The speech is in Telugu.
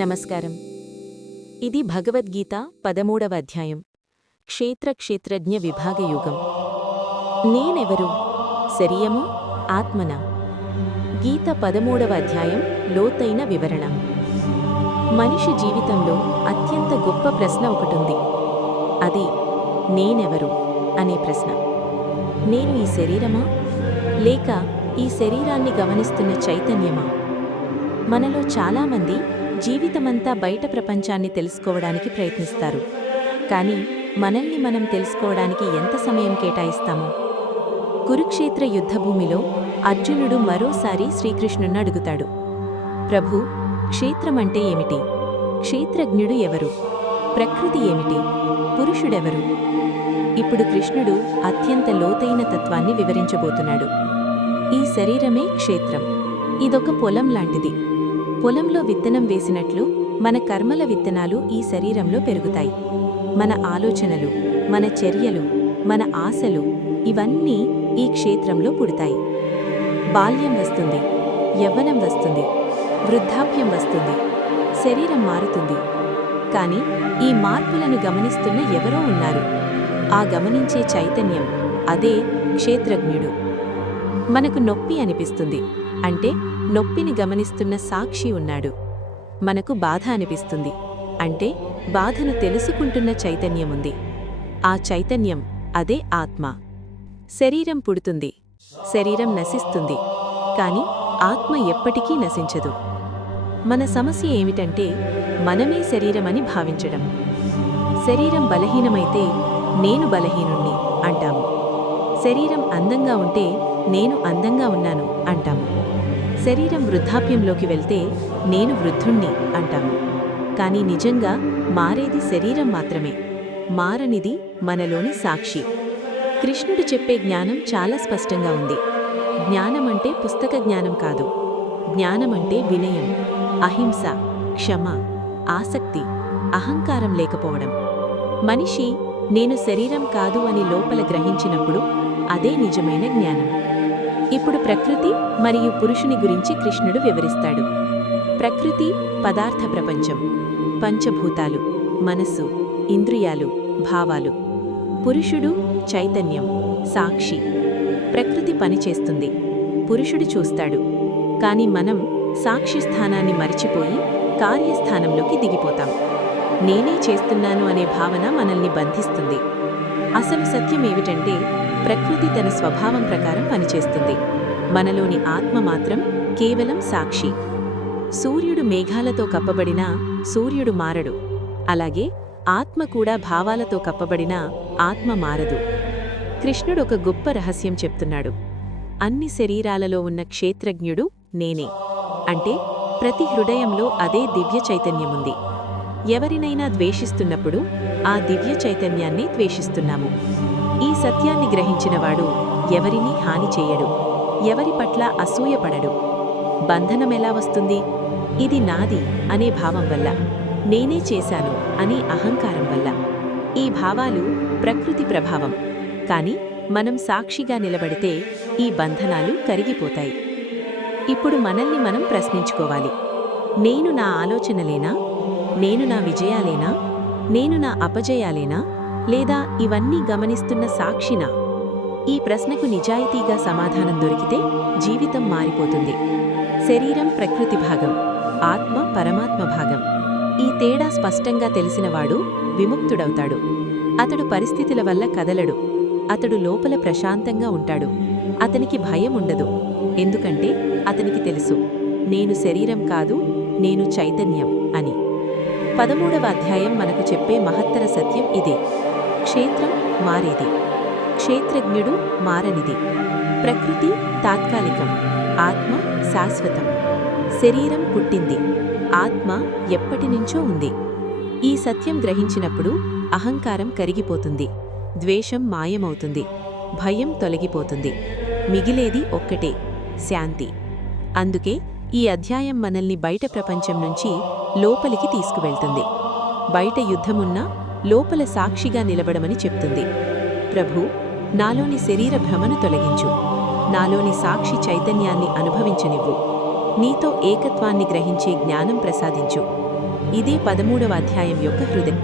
నమస్కారం. ఇది భగవద్గీత 13వ అధ్యాయం. క్షేత్రజ్ఞ విభాగయుగం. నేనెవరు? శరీరము, ఆత్మనా? గీత 13వ అధ్యాయం లోతైన వివరణ. మనిషి జీవితంలో అత్యంత గొప్ప ప్రశ్న ఒకటుంది. అది నేనెవరు అనే ప్రశ్న. నేను ఈ శరీరమా, లేక ఈ శరీరాన్ని గమనిస్తున్న చైతన్యమా? మనలో చాలామంది జీవితమంతా బయట ప్రపంచాన్ని తెలుసుకోవడానికి ప్రయత్నిస్తారు. కానీ మనల్ని మనం తెలుసుకోవడానికి ఎంత సమయం కేటాయిస్తామో? కురుక్షేత్ర యుద్ధభూమిలో అర్జునుడు మరోసారి శ్రీకృష్ణుణ్ణి అడుగుతాడు, ప్రభూ, క్షేత్రమంటే ఏమిటి? క్షేత్రజ్ఞుడు ఎవరు? ప్రకృతి ఏమిటి? పురుషుడెవరు? ఇప్పుడు కృష్ణుడు అత్యంత లోతైన తత్వాన్ని వివరించబోతున్నాడు. ఈ శరీరమే క్షేత్రం. ఇదొక పొలం లాంటిది. పొలంలో విత్తనం వేసినట్లు మన కర్మల విత్తనాలు ఈ శరీరంలో పెరుగుతాయి. మన ఆలోచనలు, మన చర్యలు, మన ఆశలు ఇవన్నీ ఈ క్షేత్రంలో పుడతాయి. బాల్యం వస్తుంది, యవ్వనం వస్తుంది, వృద్ధాప్యం వస్తుంది, శరీరం మారుతుంది. కాని ఈ మార్పులను గమనిస్తున్న ఎవరో ఉన్నారు. ఆ గమనించే చైతన్యం, అదే క్షేత్రజ్ఞుడు. మనకు నొప్పి అనిపిస్తుంది అంటే నొప్పిని గమనిస్తున్న సాక్షి ఉన్నాడు. మనకు బాధ అనిపిస్తుంది అంటే బాధను తెలుసుకుంటున్న చైతన్యముంది. ఆ చైతన్యం, అదే ఆత్మ. శరీరం పుడుతుంది, శరీరం నశిస్తుంది, కాని ఆత్మ ఎప్పటికీ నశించదు. మన సమస్య ఏమిటంటే మనమే శరీరమని భావించడం. శరీరం బలహీనమైతే నేను బలహీనుణ్ణి అంటాము. శరీరం అందంగా ఉంటే నేను అందంగా ఉన్నాను అంటాము. శరీరం వృద్ధాప్యంలోకి వెళ్తే నేను వృద్ధుణ్ణి అంటాము. కాని నిజంగా మారేది శరీరం మాత్రమే, మారనిది మనలోని సాక్షి. కృష్ణుడు చెప్పే జ్ఞానం చాలా స్పష్టంగా ఉంది. జ్ఞానమంటే పుస్తక జ్ఞానం కాదు. జ్ఞానమంటే వినయం, అహింస, క్షమ, ఆసక్తి, అహంకారం లేకపోవడం. మనిషి నేను శరీరం కాదు అని లోపల గ్రహించినప్పుడు అదే నిజమైన జ్ఞానం. ఇప్పుడు ప్రకృతి మరియు పురుషుని గురించి కృష్ణుడు వివరిస్తాడు. ప్రకృతి పదార్థ ప్రపంచం, పంచభూతాలు, మనస్సు, ఇంద్రియాలు, భావాలు. పురుషుడు చైతన్యం, సాక్షి. ప్రకృతి పనిచేస్తుంది, పురుషుడు చూస్తాడు. కాని మనం సాక్షి స్థానాన్ని మరిచిపోయి కార్యస్థానంలోకి దిగిపోతాం. నేనే చేస్తున్నాను అనే భావన మనల్ని బంధిస్తుంది. అసలు సత్యం ఏమిటంటే ప్రకృతి తన స్వభావం ప్రకారం పనిచేస్తుంది. మనలోని ఆత్మ మాత్రం కేవలం సాక్షి. సూర్యుడు మేఘాలతో కప్పబడినా సూర్యుడు మారడు. అలాగే ఆత్మ కూడా భావాలతో కప్పబడినా ఆత్మ మారదు. కృష్ణుడు ఒక గొప్ప రహస్యం చెప్తున్నాడు. అన్ని శరీరాలలో ఉన్న క్షేత్రజ్ఞుడు నేనే. అంటే ప్రతి హృదయంలో అదే దివ్య చైతన్యముంది. ఎవరినైనా ద్వేషిస్తున్నప్పుడు ఆ దివ్య చైతన్యాన్ని ద్వేషిస్తున్నాము. ఈ సత్యాన్ని గ్రహించినవాడు ఎవరినీ హాని చేయడు, ఎవరి పట్ల అసూయపడడు. బంధనమెలా వస్తుంది? ఇది నాది అనే భావం వల్ల, నేనే చేశాను అనే అహంకారం వల్ల. ఈ భావాలు ప్రకృతి ప్రభావం. కాని మనం సాక్షిగా నిలబడితే ఈ బంధనాలు కరిగిపోతాయి. ఇప్పుడు మనల్ని మనం ప్రశ్నించుకోవాలి. నేను నా ఆలోచనలేనా? నేను నా విజయాలేనా? నేను నా అపజయాలేనా? లేదా ఇవన్నీ గమనిస్తున్న సాక్షినా? ఈ ప్రశ్నకు నిజాయితీగా సమాధానం దొరికితే జీవితం మారిపోతుంది. శరీరం ప్రకృతి భాగం, ఆత్మ పరమాత్మ భాగం. ఈ తేడా స్పష్టంగా తెలిసినవాడు విముక్తుడవుతాడు. అతడు పరిస్థితుల వల్ల కదలడు. అతడు లోపల ప్రశాంతంగా ఉంటాడు. అతనికి భయం ఉండదు. ఎందుకంటే అతనికి తెలుసు, నేను శరీరం కాదు, నేను చైతన్యం అని. 13వ అధ్యాయం మనకు చెప్పే మహత్తర సత్యం ఇదే. క్షేత్రం మారేది, క్షేత్రజ్ఞుడు మారనిది. ప్రకృతి తాత్కాలికం, ఆత్మ శాశ్వతం. శరీరం పుట్టింది, ఆత్మ ఎప్పటినుంచో ఉంది. ఈ సత్యం గ్రహించినప్పుడు అహంకారం కరిగిపోతుంది, ద్వేషం మాయమవుతుంది, భయం తొలగిపోతుంది. మిగిలేది ఒక్కటే, శాంతి. అందుకే ఈ అధ్యాయం మనల్ని బయట ప్రపంచం నుంచి లోపలికి తీసుకువెళ్తుంది. బయట యుద్ధమున్నా లోపల సాక్షిగా నిలబడమని చెప్తుంది. ప్రభూ, నాలోని శరీర భ్రమను తొలగించు, నాలోని సాక్షి చైతన్యాన్ని అనుభవించనివ్వు, నీతో ఏకత్వాన్ని గ్రహించే జ్ఞానం ప్రసాదించు. ఇది 13వ అధ్యాయం యొక్క హృదయం.